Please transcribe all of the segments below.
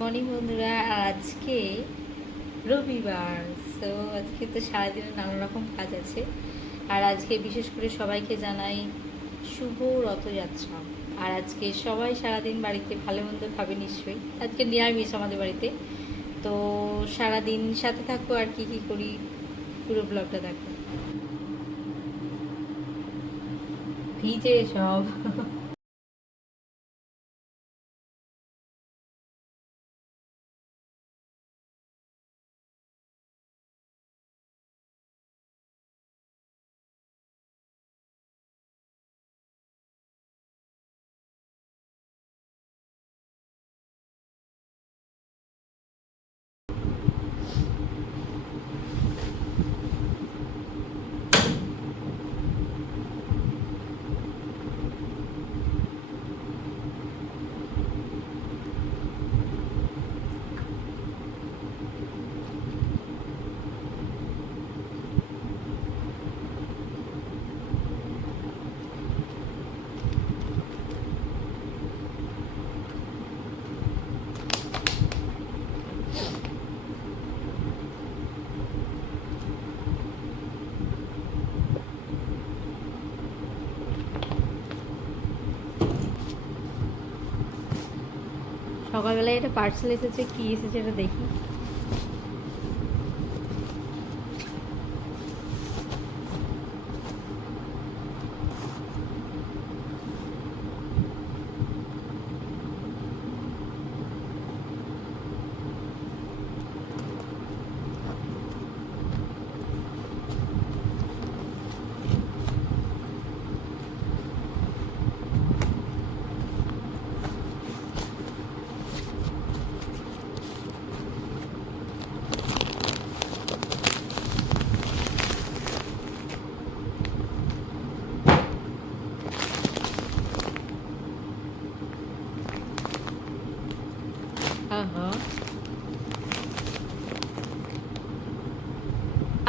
Morning বন্ধুরা, আজকে রবিবার সো আজকে তো সারাদিনে নানা রকম কাজ আছে। আর আজকে বিশেষ করে সবাইকে জানাই শুভ রথযাত্রা। আর আজকে সবাই সারাদিন বাড়িতে ভালো মন্দ খাবে নিশ্চয়ই। আজকে নিরামিষ আমাদের বাড়িতে। তো সারাদিন সাথে থাকো আর কি কি করি, পুরো ব্লগটা দেখো। ভিজে সব। সকালবেলায় এটা পার্সেল এসেছে কি এসেছে এটা দেখি।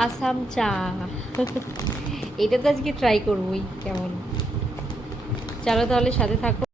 আসাম চা। এটা তো আজকে ট্রাই করবোই কেমন? চলো তাহলে সাথে থাকো।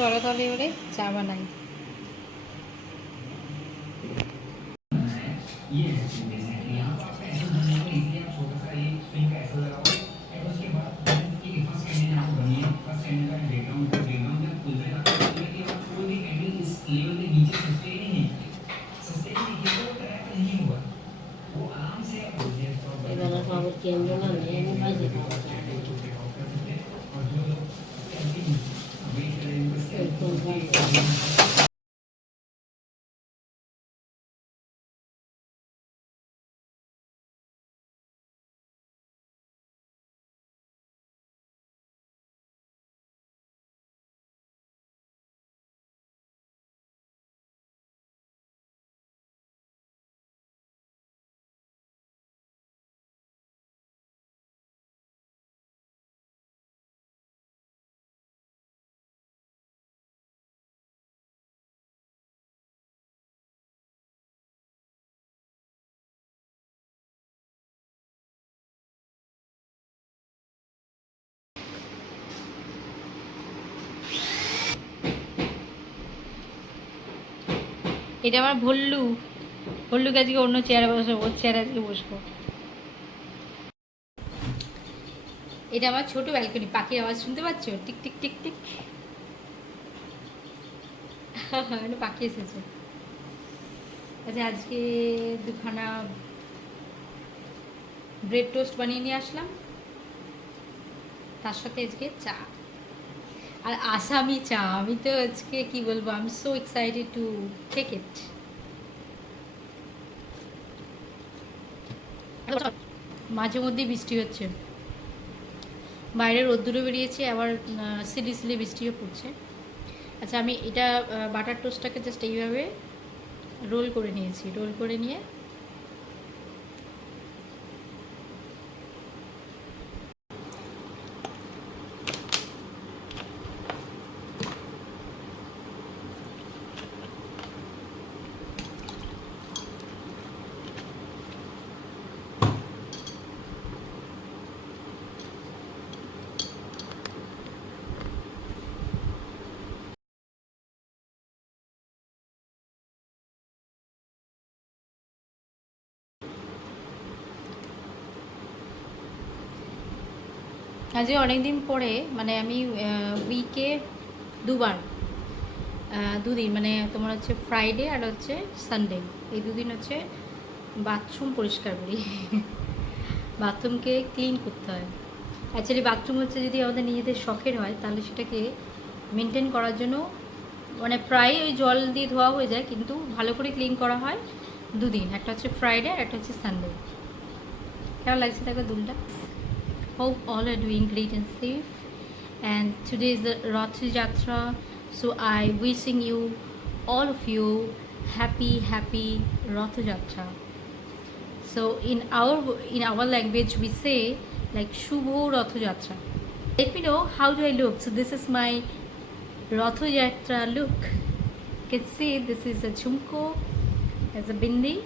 ସରକାର ଗୋଟେ ଚା ବନାଇ এটা আমার ভল্লু। ভল্লুকে আজকে অন্য চেয়ারে বসবো, ওর চেয়ারে আজকে বসবো। এটা আমার ছোট ব্যালকনি পাখির আওয়াজ শুনতে পাচ্ছ? টিক টিক টিক টিক। পাখি এসেছে। আচ্ছা আজকে দুখানা ব্রেড টোস্ট বানিয়ে নিয়ে আসলাম। তার সাথে আজকে চা। আর আসামি চা, আমি তো আজকে কি বলব I am so excited to take it মাঝে মধ্যেই বৃষ্টি হচ্ছে। বাইরে রোদ্দুরে বেরিয়েছে, আবার সিলি সিলি বৃষ্টিও পড়ছে। আচ্ছা আমি এটা বাটার টোস্টটাকে জাস্ট এইভাবে রোল করে নিয়েছি রোল করে নিয়ে আজকে অনেক দিন পরে মানে আমি উইকে দুবার দুদিন মানে তোমার হচ্ছে ফ্রাইডে আর হচ্ছে সানডে এই দুদিন হচ্ছে বাথরুম পরিষ্কার করি। বাথরুমকে ক্লিন করতে হয়। অ্যাকচুয়ালি বাথরুম হচ্ছে যদি আমাদের নিজেদের শখের হয়, তাহলে সেটাকে মেনটেন করার জন্য মানে প্রায় ওই জল দিয়ে ধোয়া হয়ে যায়, কিন্তু ভালো করে ক্লিন করা হয় দুদিন। একটা হচ্ছে ফ্রাইডে আর একটা হচ্ছে সানডে কেমন লাগছে দেখো দুলটা? Hope all are doing great and safe. And today is the Rath Jatra, so I wishing you, all of you, happy, happy Rath Jatra. So in our in our language we say like Shubho Rath Jatra. Let me know how do I look. So this is my Rath Jatra look. You can see this is a chumko, as a bindi,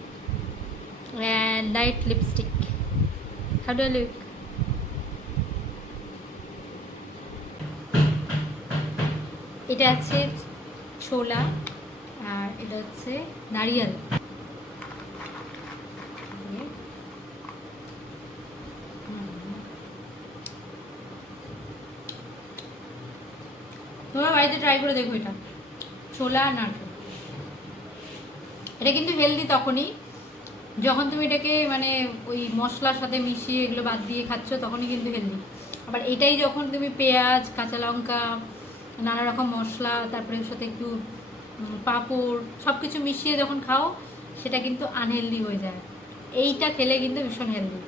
and light lipstick. How do I look? এটা আছে ছোলা, আর এটা হচ্ছে নারিয়েল। তোমার বাড়িতে try করে দেখো এটা। ছোলা আর নারকেল। এটা কিন্তু হেলদি তখনই। যখন তুমি এটাকে মানে ওই মশলার সাথে মিশিয়ে এগুলো বাদ দিয়ে খাচ্ছ, তখনই কিন্তু হেলদি আবার এটাই যখন তুমি পেঁয়াজ, কাঁচা লঙ্কা নানা রকম মশলা, তারপরে ওর সাথে একটু পাঁপড় সব কিছু মিশিয়ে যখন খাও, সেটা কিন্তু আনহেলদি হয়ে যায়। এইটা খেলে কিন্তু ভীষণ হেলদি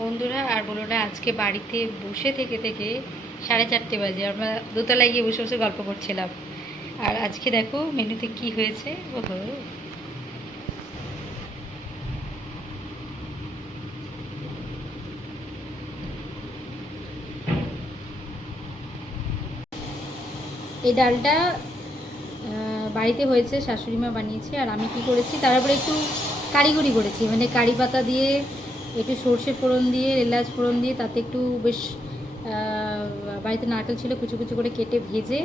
বন্ধুরা, আর বলো না, আজকে বাড়িতে বসে থেকে থেকে সাড়ে চারটে বাজে, আমরা দোতলায় গিয়ে বসে বসে গল্প করছিলাম। আর আজকে দেখো, মেনুতে কি হয়েছে? ওহো। এই ডালটা বাড়িতে হয়েছে, শাশুড়ি মা বানিয়েছে, আর আমি কি করেছি তারপরে একটু কারিগরি করেছি মানে কারি পাতা দিয়ে, একটু সর্ষে ফোড়ন দিয়ে, এলাচ ফোড়ন দিয়ে, তাতে একটু বেশ বাড়িতে নারকেল ছিল, কুচু কুচু করে কেটে ভেজে,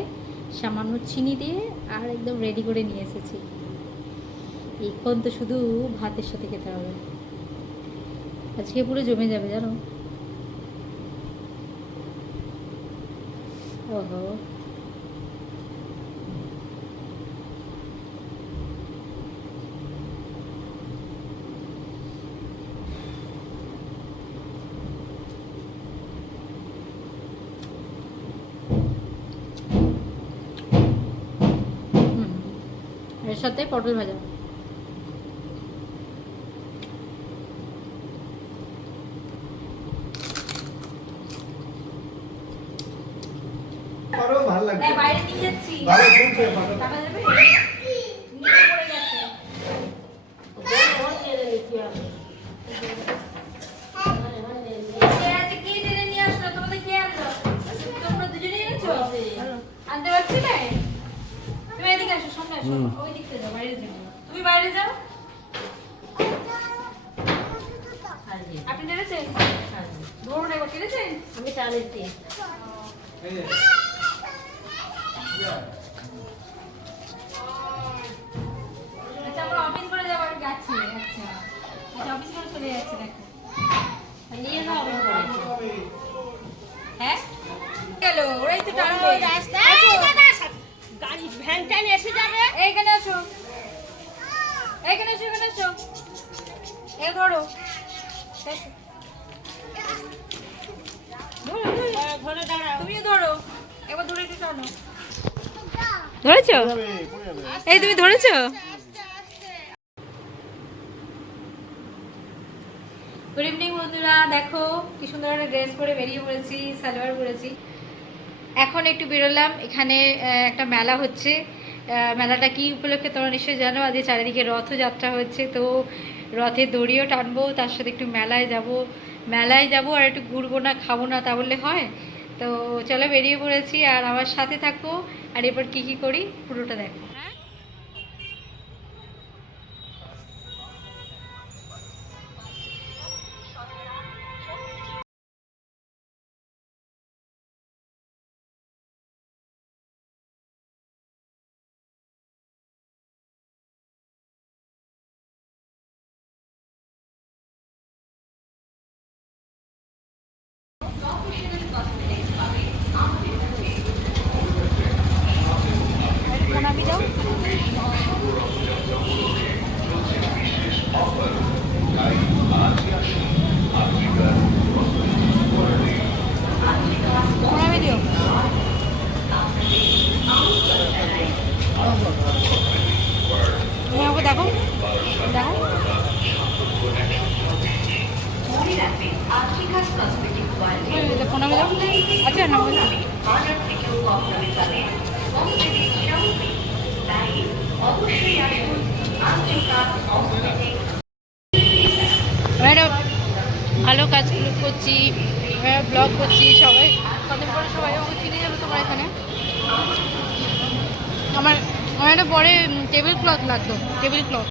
সামান্য চিনি দিয়ে, আর একদম রেডি করে নিয়ে এসেছি। এখন তো শুধু ভাতের সাথে খেতে হবে। আজকে পুরো জমে যাবে, জানো? ওহো। এর সাথে পটল ভাজা। ধরেছো। এই তুমি ধরেছো? গুড ইভিনিং বন্ধুরা। দেখো, কি সুন্দর একটা ড্রেস পরে বেরিয়ে পড়েছি, সালোয়ার পরেছি। এখন একটু বেরোলাম। এখানে একটা মেলা হচ্ছে। মেলাটা কি উপলক্ষে তোমরা নিশ্চয়ই জানো? আজ চারিদিকে রথযাত্রা হচ্ছে। তো রথের দড়িও টানবো, তার সাথে একটু মেলায় যাব। মেলায় যাব আর একটু ঘুরবো না, খাব না, তা বললে হয়? তো চলো বেরিয়ে পড়েছি আর আমার সাথে থাকো আর এরপর কি কি করি পুরোটা দেখো। হ্যাঁ ভালো কাজগুলো করছি ব্লগ করছি, সবাই কদিন পরে সবাই আমাকে চিনে যাবে তোমার এখানে। আমার আমার একটা পরে টেবিল ক্লথ লাগতো টেবিল ক্লথ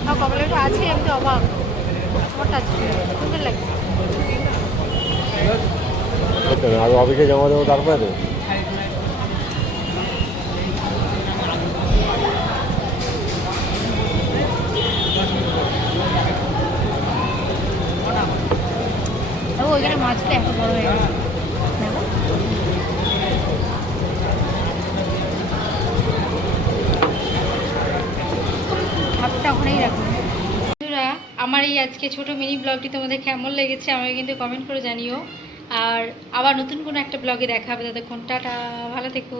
আমার কপালে একটু আছে এমনি অভাব আছে সুন্দর লাগছে আগে অফিসে জমা দেবো তারপরে তো ওইখানে মাছটা এত বড় হয়ে গেছে দেখো হাতটা ওখানেই রাখো বন্ধুরা আমার এই আজকে ছোট মিনি ব্লগটি তোমাদের কেমন লেগেছে আমাকে কিন্তু কমেন্ট করে জানিও। আর আবার নতুন কোনো একটা ব্লগে দেখা হবে ততক্ষণ টাটা, ভালো থেকো।